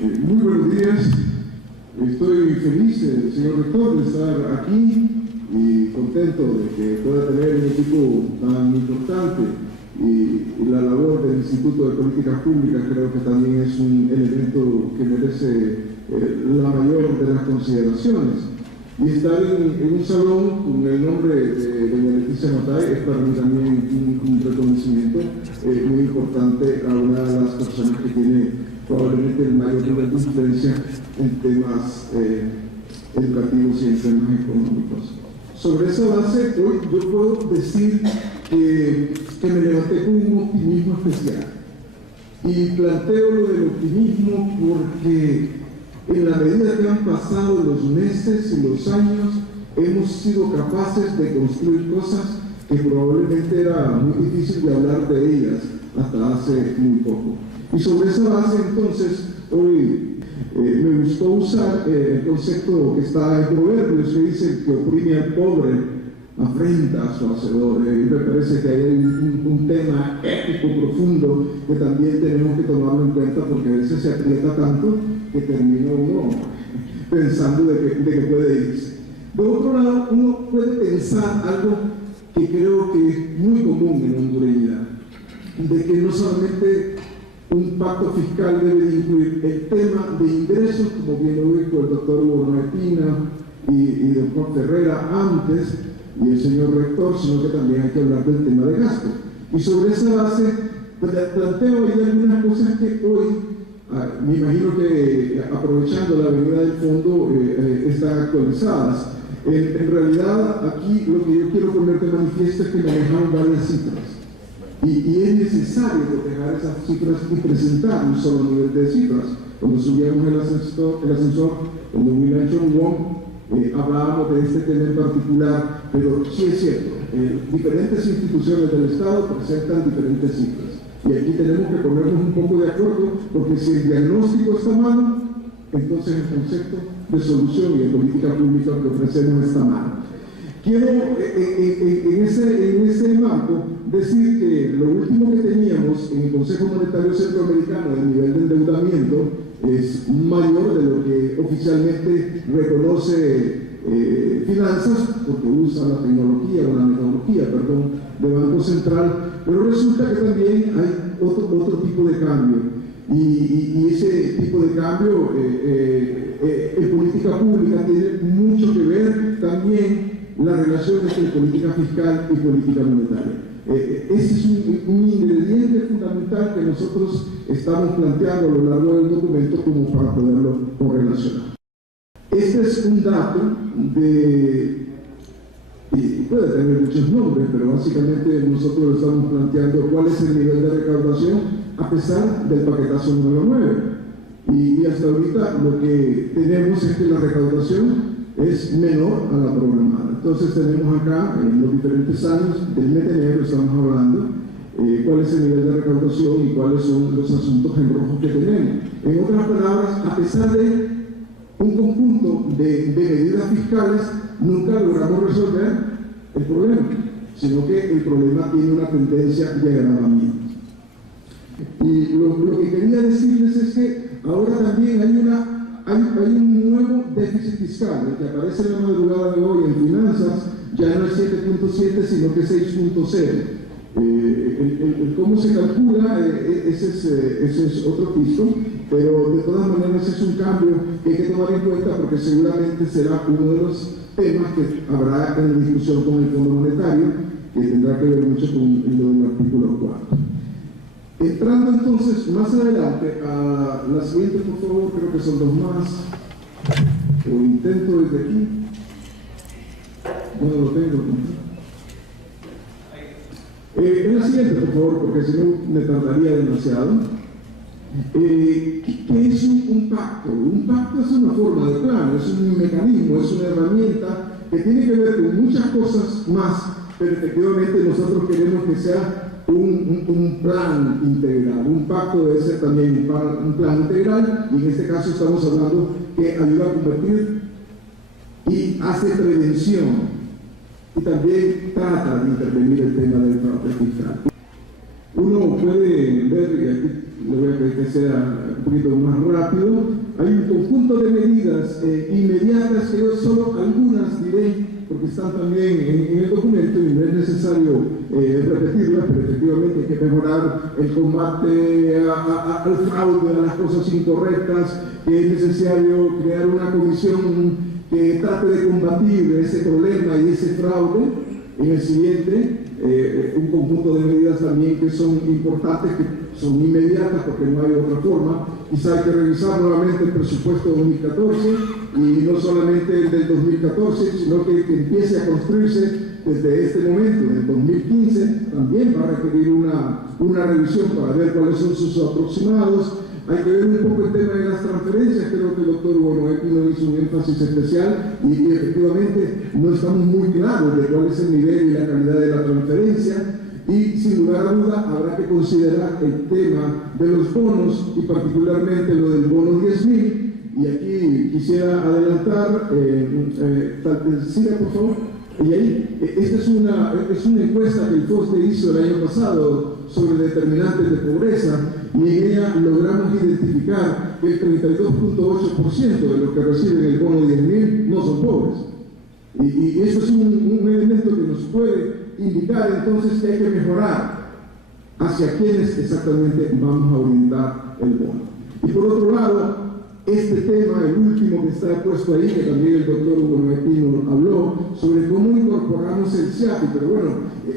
Muy buenos días. Estoy feliz, señor rector, de estar aquí y contento de que pueda tener un equipo tan importante. Y la labor del Instituto de Políticas Públicas creo que también es un elemento que merece la mayor de las consideraciones. Y estar en un salón con el nombre de doña Leticia Matay es para mí también un reconocimiento muy importante a una de las personas que tiene probablemente el mayor nivel de influencia en temas educativos y en temas económicos. Sobre esa base, hoy yo puedo decir que me levanté con un optimismo especial. Y planteo lo del optimismo porque en la medida que han pasado los meses y los años, hemos sido capaces de construir cosas que probablemente era muy difícil de hablar de ellas hasta hace muy poco. Y sobre esa base, entonces, hoy me gustó usar el concepto que está en Proverbios, que dice que oprime al pobre, afrenta a su hacedor. Y me parece que hay un tema ético profundo que también tenemos que tomarlo en cuenta, porque a veces se aprieta tanto que termina uno pensando de que puede irse. De otro lado, uno puede pensar algo que creo que es muy común en la hondureñidad, de que no solamente un pacto fiscal debe incluir el tema de ingresos, como bien lo dijo el doctor Hugo Martina y el doctor Ferrera antes, y el señor rector, sino que también hay que hablar del tema de gasto. Y sobre esa base, planteo ahí algunas cosas que hoy, me imagino que aprovechando la venida del fondo, están actualizadas. En realidad, aquí lo que yo quiero poner de manifiesto es que manejaron varias cifras. Y es necesario proteger esas cifras y presentar un solo nivel de cifras. Cuando subíamos el ascensor, cuando William John Wong, hablábamos de este tema en particular, pero sí es cierto, diferentes instituciones del Estado presentan diferentes cifras. Y aquí tenemos que ponernos un poco de acuerdo, porque si el diagnóstico está malo, entonces el concepto de solución y de política pública que ofrecemos está mal. Quiero en ese marco decir que lo último que teníamos en el Consejo Monetario Centroamericano, el nivel de endeudamiento, es mayor de lo que oficialmente reconoce finanzas, porque usa la metodología de Banco Central, pero resulta que también hay otro tipo de cambio, y ese tipo de cambio en política pública tiene mucho que ver también la relación entre política fiscal y política monetaria. Ese es un ingrediente fundamental que nosotros estamos planteando a lo largo del documento como para poderlo correlacionar. Este es un dato y puede tener muchos nombres, pero básicamente nosotros estamos planteando cuál es el nivel de recaudación a pesar del paquetazo número 9. Y hasta ahorita lo que tenemos es que la recaudación es menor a la programada. Entonces tenemos acá, en los diferentes años del mes de enero estamos hablando cuál es el nivel de recaudación y cuáles son los asuntos en rojo que tenemos. En otras palabras, a pesar de un conjunto de medidas fiscales, nunca logramos resolver el problema, sino que el problema tiene una tendencia de agravamiento. Y lo que quería decirles es que ahora también hay un nuevo déficit fiscal, el que aparece en la madrugada de hoy en finanzas, ya no es 7.7, sino que es 6.0. Cómo se calcula, ese es otro piso, pero de todas maneras es un cambio que hay que tomar en cuenta, porque seguramente será uno de los temas que habrá en la discusión con el Fondo Monetario, que tendrá que ver mucho con lo del artículo 4. Entrando entonces más adelante a la siguiente, por favor, creo que son dos más, o intento desde aquí, no lo tengo. En la siguiente, por favor, porque si no me tardaría demasiado. ¿Qué es un pacto? Un pacto es una forma de plan, es un mecanismo, es una herramienta que tiene que ver con muchas cosas más, pero efectivamente nosotros queremos que sea un plan integral. Un pacto debe ser también un plan integral, y en este caso estamos hablando que ayuda a convertir y hace prevención, y también trata de intervenir el tema del fraude fiscal. Uno puede ver, y aquí le voy a pedir que sea un poquito más rápido. Hay un conjunto de medidas inmediatas, que yo solo algunas diré, porque están también en el documento y no es necesario repetirlas, pero efectivamente hay que mejorar el combate al fraude, a las cosas incorrectas, que es necesario crear una comisión que trate de combatir ese problema y ese fraude. En el siguiente, un conjunto de medidas también que son importantes, que son inmediatas porque no hay otra forma. Quizá hay que revisar nuevamente el presupuesto 2014 y no solamente el del 2014, sino que empiece a construirse desde este momento, en el 2015, también va a requerir una revisión para ver cuáles son sus aproximados. Hay que ver un poco el tema de las transferencias. Creo que el doctor Bonoepino hizo un énfasis especial y efectivamente no estamos muy claros de cuál es el nivel y la calidad de la transferencia. Y sin lugar a duda habrá que considerar el tema de los bonos y particularmente lo del bono 10.000. Y aquí quisiera adelantar, siga por favor. Y ahí, esta es una encuesta que el FOSDE hizo el año pasado sobre determinantes de pobreza, y en ella logramos identificar que el 32.8% de los que reciben el bono 10.000 no son pobres. Y eso es un elemento que nos puede indicar entonces que hay que mejorar hacia quienes exactamente vamos a orientar el bono. Y por otro lado, este tema, el último que está puesto ahí, que también el doctor Bonoepino habló, sobre cómo incorporamos el SIAPI, pero bueno,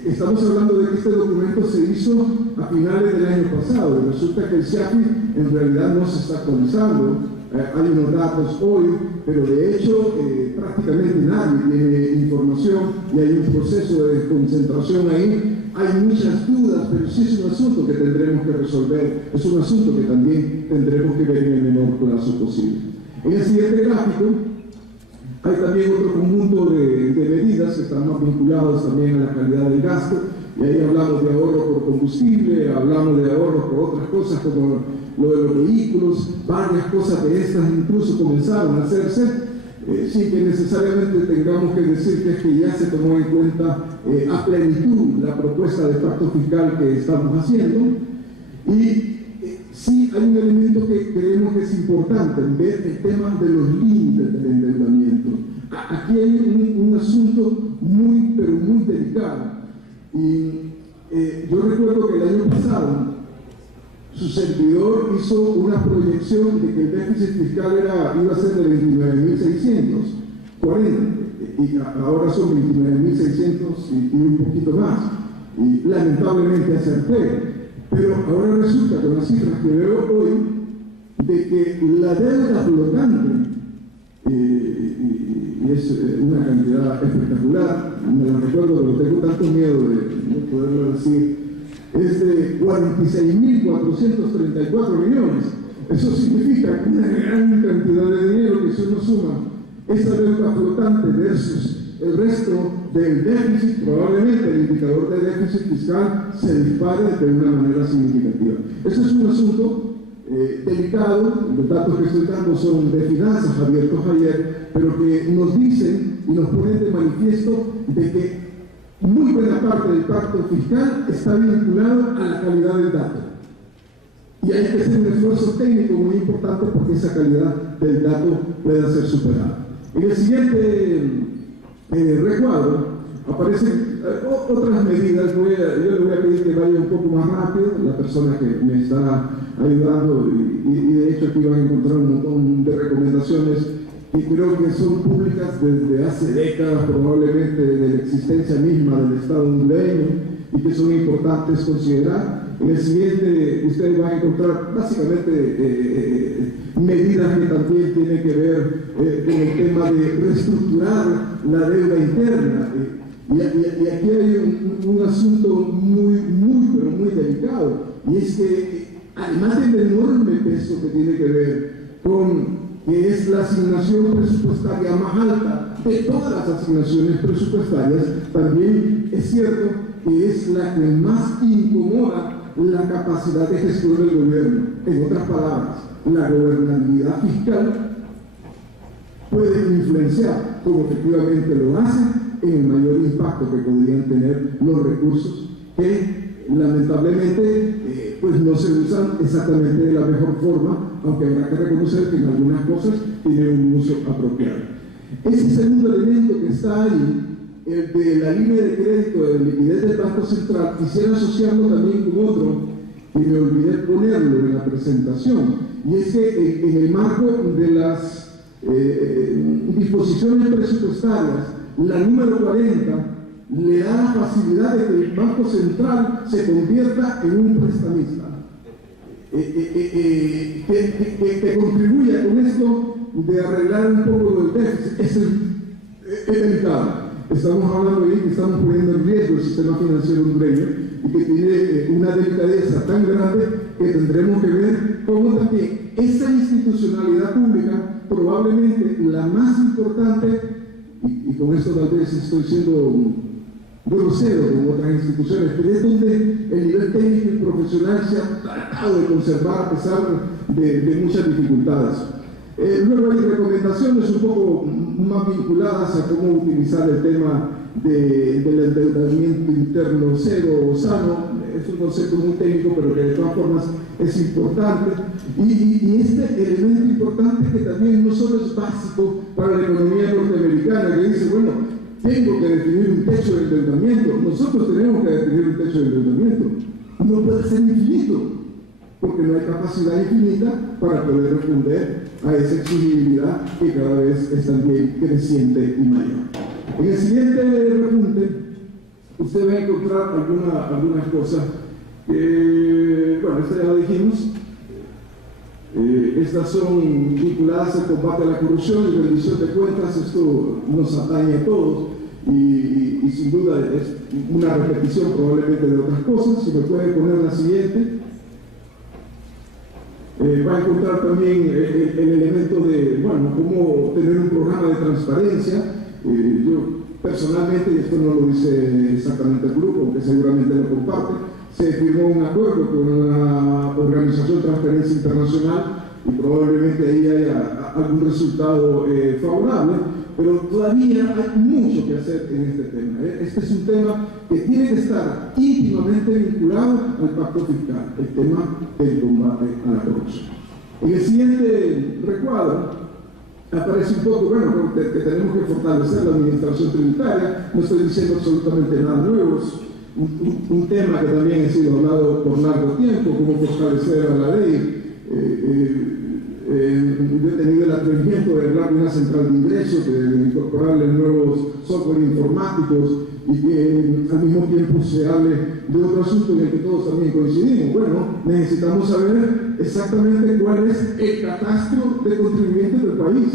estamos hablando de que este documento se hizo a finales del año pasado, y resulta que el SIAPI en realidad no se está actualizando. Hay unos datos hoy, pero de hecho prácticamente nadie tiene información y hay un proceso de desconcentración ahí. Hay muchas dudas, pero sí es un asunto que tendremos que resolver, es un asunto que también tendremos que ver en el menor plazo posible. En el siguiente gráfico hay también otro conjunto de medidas que están más vinculadas también a la calidad del gasto, y ahí hablamos de ahorro por combustible, hablamos de ahorro por otras cosas como lo de los vehículos, varias cosas de estas incluso comenzaron a hacerse, sin que necesariamente tengamos que decir que es que ya se tomó en cuenta a plenitud la propuesta de pacto fiscal que estamos haciendo. Y sí hay un elemento que creemos que es importante, ver el tema de los límites del endeudamiento. Aquí hay un asunto muy, pero muy delicado. Y yo recuerdo que el año pasado su servidor hizo una proyección de que el déficit fiscal iba a ser de 29.640 y ahora son 29.600 y un poquito más, y lamentablemente acerté, pero ahora resulta con las cifras que veo hoy de que la deuda flotante, y es una cantidad espectacular, me la recuerdo pero tengo tanto miedo de no poderlo decir, es de 46.434 millones. Eso significa una gran cantidad de dinero que si uno suma esa deuda flotante versus el resto del déficit, probablemente el indicador de déficit fiscal se dispare de una manera significativa. Este es un asunto delicado. Los datos que estoy dando son de finanzas abiertos ayer, pero que nos dicen y nos ponen de manifiesto de que muy buena parte del pacto fiscal está vinculado a la calidad del dato. Y hay que hacer un esfuerzo técnico muy importante porque esa calidad del dato pueda ser superada. En el siguiente recuadro aparecen otras medidas. Yo le voy a pedir que vaya un poco más rápido, la persona que me está ayudando, y de hecho aquí van a encontrar un montón de recomendaciones que creo que son públicas desde hace décadas, probablemente de la existencia misma del Estado hondureño, y que son importantes considerar. En el siguiente ustedes van a encontrar básicamente medidas que también tienen que ver con el tema de reestructurar la deuda interna. Y aquí hay un asunto muy pero muy delicado, y es que además del enorme peso que tiene que ver con que es la asignación presupuestaria más alta de todas las asignaciones presupuestarias, también es cierto que es la que más incomoda la capacidad de gestión del gobierno. En otras palabras, la gobernabilidad fiscal puede influenciar, como efectivamente lo hace, en el mayor impacto que podrían tener los recursos que lamentablemente pues no se usan exactamente de la mejor forma, aunque habrá que reconocer que en algunas cosas tienen un uso apropiado. Ese segundo elemento que está ahí, el de la línea de crédito de liquidez del Banco Central, quisiera asociarlo también con otro que me olvidé ponerlo en la presentación, y es que en el marco de las disposiciones presupuestarias, la número 40 le da la facilidad de que el Banco Central se convierta en un prestamista, que contribuya con esto de arreglar un poco del déficit. Es delicado. Estamos hablando de que estamos poniendo en riesgo el sistema financiero hondureño y que tiene una delicadeza tan grande que tendremos que ver cómo también esa institucionalidad pública, probablemente la más importante, y con esto tal vez estoy siendo grosero con otras instituciones, pero es donde el nivel técnico y profesional se ha tratado de conservar a pesar de muchas dificultades. Luego hay recomendaciones un poco más vinculadas a cómo utilizar el tema del endeudamiento interno cero o sano. Es un concepto muy técnico, pero que de todas formas es importante. Y este elemento importante que también no solo es básico para la economía norteamericana, que dice, bueno, tengo que definir un techo de endeudamiento. Nosotros tenemos que definir un techo de endeudamiento. No puede ser infinito, porque no hay capacidad infinita para poder responder a esa exigibilidad que cada vez es también creciente y mayor. En el siguiente repunte, usted va a encontrar algunas cosas que, bueno, esta ya lo dijimos. Estas son vinculadas al combate a la corrupción y rendición de cuentas. Esto nos atañe a todos y sin duda es una repetición probablemente de otras cosas. Si me puede poner la siguiente. Va a encontrar también el elemento de, bueno, cómo tener un programa de transparencia. Yo personalmente, y esto no lo dice exactamente el grupo, aunque seguramente lo comparte, se firmó un acuerdo con la Organización Transparencia Internacional y probablemente ahí haya algún resultado favorable, pero todavía hay mucho que hacer en este tema. Este es un tema que tiene que estar íntimamente vinculado al pacto fiscal, el tema del combate a la corrupción. En el siguiente recuadro aparece un poco, bueno, que tenemos que fortalecer la administración tributaria. No estoy diciendo absolutamente nada nuevo, es un tema que también ha sido hablado por largo tiempo, cómo fortalecer a la ley. Yo he tenido el atrevimiento de hablar de una central de ingresos, de incorporarle nuevos software informáticos y que al mismo tiempo se hable de otro asunto en el que todos también coincidimos. Bueno, necesitamos saber exactamente cuál es el catastro de contribuyentes del país.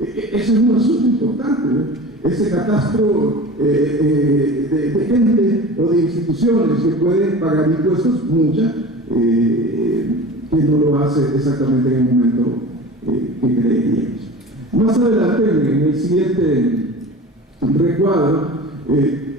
Ese es un asunto importante, ese catastro de gente o de instituciones que pueden pagar impuestos, muchas, que no lo hace exactamente en el momento que creeríamos. Más adelante, en el siguiente recuadro,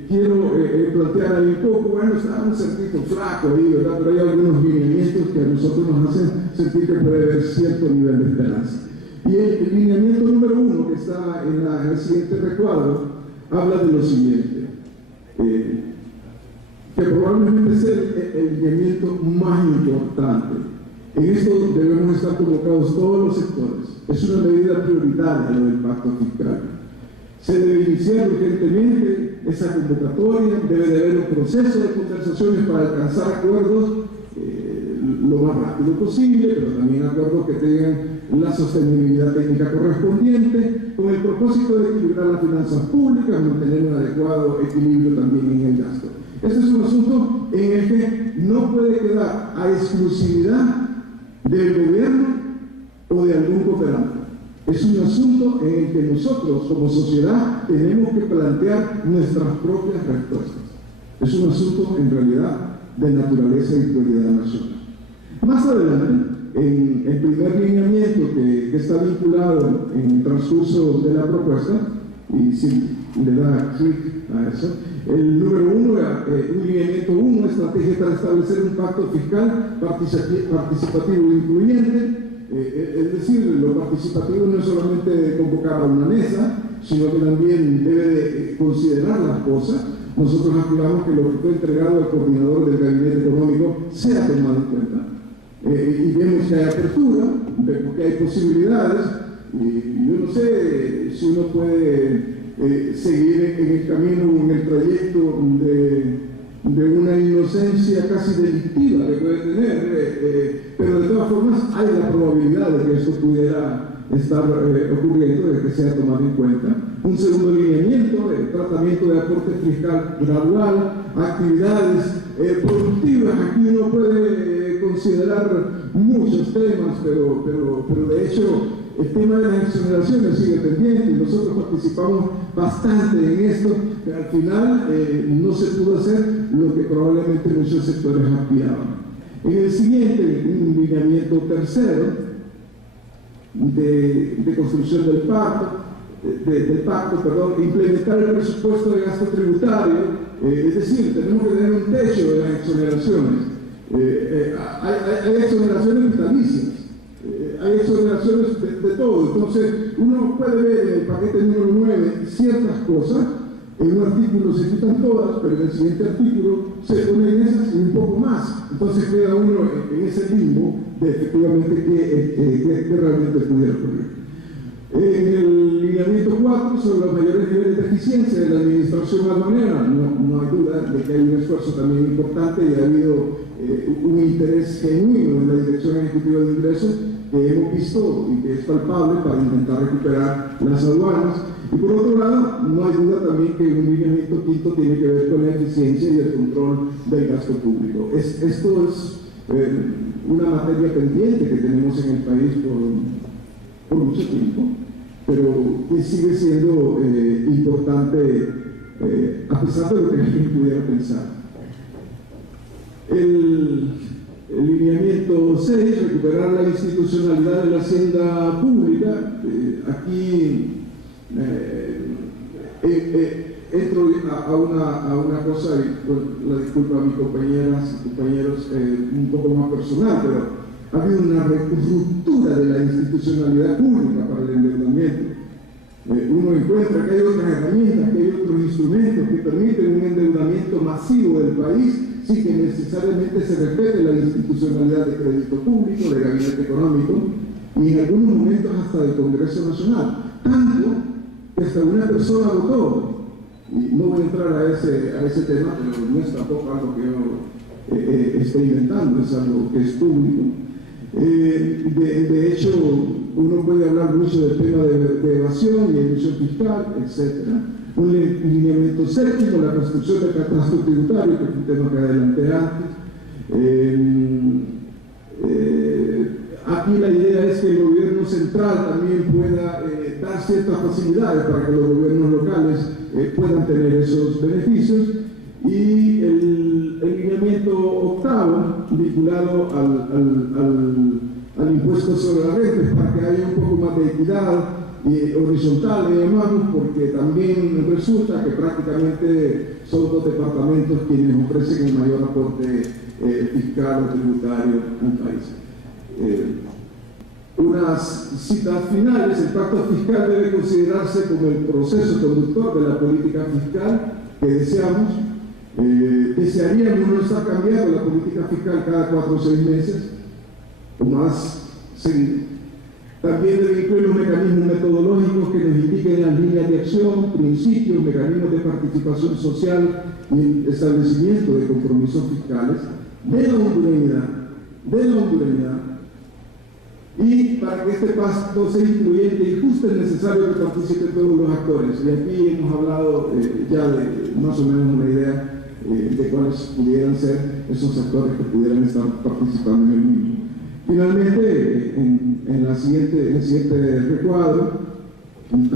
quiero plantear ahí un poco, bueno, está un cerquito flaco ahí, ¿verdad? Pero hay algunos lineamientos que a nosotros nos hacen sentir que puede haber cierto nivel de esperanza. Y el lineamiento número 1, que está en el siguiente recuadro, habla de lo siguiente, que probablemente es el lineamiento más importante. En esto debemos estar convocados todos los sectores. Es una medida prioritaria lo del pacto fiscal. Se debe iniciar urgentemente esa convocatoria, debe de haber un proceso de conversaciones para alcanzar acuerdos lo más rápido posible, pero también acuerdos que tengan la sostenibilidad técnica correspondiente, con el propósito de equilibrar las finanzas públicas, mantener un adecuado equilibrio también en el gasto. Este es un asunto en el que no puede quedar a exclusividad del gobierno o de algún cooperante. Es un asunto en el que nosotros como sociedad tenemos que plantear nuestras propias respuestas. Es un asunto en realidad de naturaleza y prioridad nacional. Más adelante, en el primer lineamiento que está vinculado en el transcurso de la propuesta, y si le da clic a eso, el número 1, un lineamiento 1, estrategia para establecer un pacto fiscal participativo e incluyente. Es decir, lo participativo no es solamente convocar a una mesa, sino que también debe de considerar las cosas. nosotros aspiramos que lo que fue entregado al coordinador del Gabinete Económico sea tomado en cuenta. Y vemos que hay apertura, vemos que hay posibilidades, y yo no sé si uno puede seguir en el camino, en el trayecto de una inocencia casi delictiva que puede tener, pero de todas formas hay la probabilidad de que esto pudiera estar ocurriendo, de que sea tomado en cuenta. Un segundo lineamiento, el tratamiento de aporte fiscal gradual, actividades productivas. Aquí uno puede considerar muchos temas, pero de hecho el tema de las exoneraciones sigue pendiente. Nosotros participamos bastante en esto, que al final no se pudo hacer lo que probablemente muchos sectores aspiraban. En el siguiente, un lineamiento tercero de construcción del pacto, implementar el presupuesto de gasto tributario, es decir, tenemos que tener un techo de las exoneraciones. Hay exoneraciones vitalicias, hay exoneraciones de todo. Entonces, uno puede ver en el paquete número 9 ciertas cosas, en un artículo se quitan todas, pero en el siguiente artículo se ponen esas y un poco más. Entonces queda uno en ese limbo de efectivamente que realmente pudiera ocurrir. En el lineamiento 4, sobre los mayores niveles de eficiencia de la administración aduanera, no hay duda de que hay un esfuerzo también importante y ha habido un interés genuino en la Dirección Ejecutiva de Ingresos que hemos visto y que es palpable para intentar recuperar las aduanas. Y por otro lado, no hay duda también que un lineamiento quinto tiene que ver con la eficiencia y el control del gasto público. Esto es una materia pendiente que tenemos en el país por mucho tiempo, pero que sigue siendo importante a pesar de lo que alguien pudiera pensar. El lineamiento 6, recuperar la institucionalidad de la hacienda pública. Aquí entro a una cosa, y con la disculpa a mis compañeras y compañeros, un poco más personal, pero ha habido una ruptura de la institucionalidad pública para el endeudamiento. Uno encuentra que hay otras herramientas, que hay otros instrumentos que permiten un endeudamiento masivo del país sin que necesariamente se respete la institucionalidad de crédito público, del gabinete económico y en algunos momentos hasta del Congreso Nacional. Tanto que hasta una persona votó, y no voy a entrar a ese tema, pero no es tampoco algo que yo esté inventando, es algo que es público. De hecho, uno puede hablar mucho del tema de evasión y elusión fiscal, etc. Un lineamiento séptimo, la construcción del catastro tributario, que es un tema que adelanté antes. Aquí la idea es que el gobierno central también pueda dar ciertas facilidades para que los gobiernos locales puedan tener esos beneficios. Y el lineamiento octavo, vinculado al impuesto sobre la renta, para que haya un poco más de equidad horizontal, le llamamos, porque también resulta que prácticamente son dos departamentos quienes ofrecen el mayor aporte fiscal o tributario al país. Unas citas finales: el pacto fiscal debe considerarse como el proceso conductor de la política fiscal que deseamos. Desearíamos no estar cambiando la política fiscal cada 4 o 6 meses o más seguido. También debe incluir los mecanismos metodológicos que nos indiquen las líneas de acción, principios, mecanismos de participación social y el establecimiento de compromisos fiscales de la hondureñidad. Y para que este pacto sea incluyente y justo es necesario que participen todos los actores. Y aquí hemos hablado ya de más o menos una idea de cuáles pudieran ser esos actores que pudieran estar participando en el mismo. Finalmente, en el siguiente recuadro,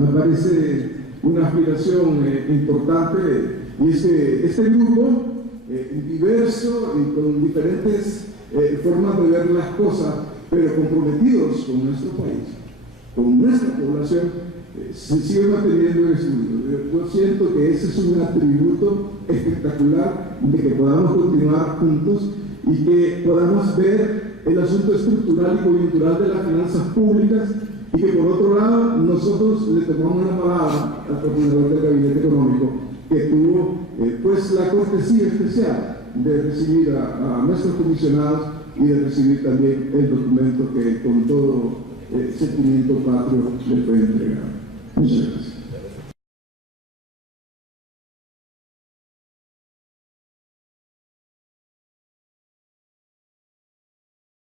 aparece una aspiración importante, y es que este grupo, diverso y con diferentes formas de ver las cosas, pero comprometidos con nuestro país, con nuestra población, se sigue manteniendo en estudio. Yo siento que ese es un atributo espectacular de que podamos continuar juntos y que podamos ver el asunto estructural y coyuntural de las finanzas públicas, y que por otro lado nosotros le tomamos la palabra al coordinador del Gabinete Económico que tuvo pues la cortesía especial de recibir a nuestros comisionados y de recibir también el documento que con todo sentimiento patrio le fue entregado. Muchas gracias.